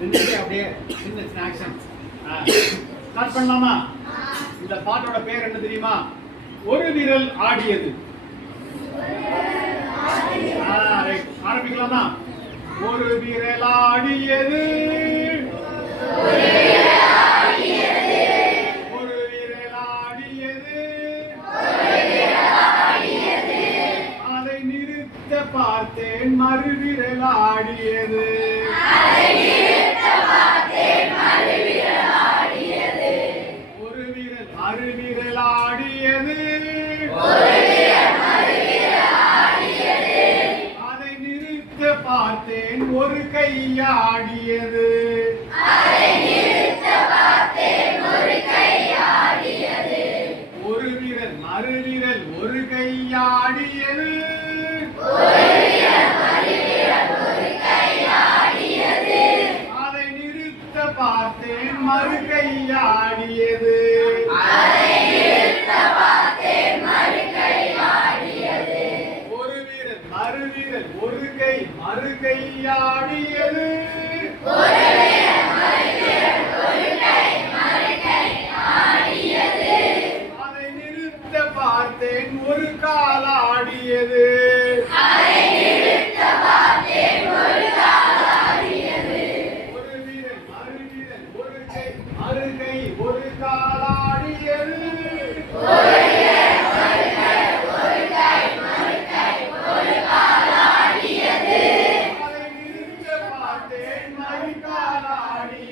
அப்படியே சின்ன action start பண்ணலாமா? இந்த பாட்டோட பேர் என்ன தெரியுமா? ஒரு விரல் ஆடியது. ஆரம்பிக்கலாமா? ஒரு விரல் ஆடியது, ஒரு விரல் ஆடியது, அதை நிறுத்த பார்த்தேன் மறுவிரல் ஆடியது. ஒரு விரல் மறுவிரல் ஆடியது, அதை நிறுத்த பார்த்தேன் ஒரு கையாடியது. ஒரு விரல் மறுவிரல் ஒரு கையாடியது, அதை நிறுத்த பார்த்தேன் மறு கையாடியது. ஒரு விரல் மறுவிரல் ஒரு கை மறு கையாடியது, அதை நிறுத்த பார்த்தேன் ஒரு காலாடியது. ஒரு விரல் மறுவிரல் ஒரு கை மறு கை ஒரு காலாடியது, அதை நிறுத்த பார்த்தேன் மறு காலாடியது.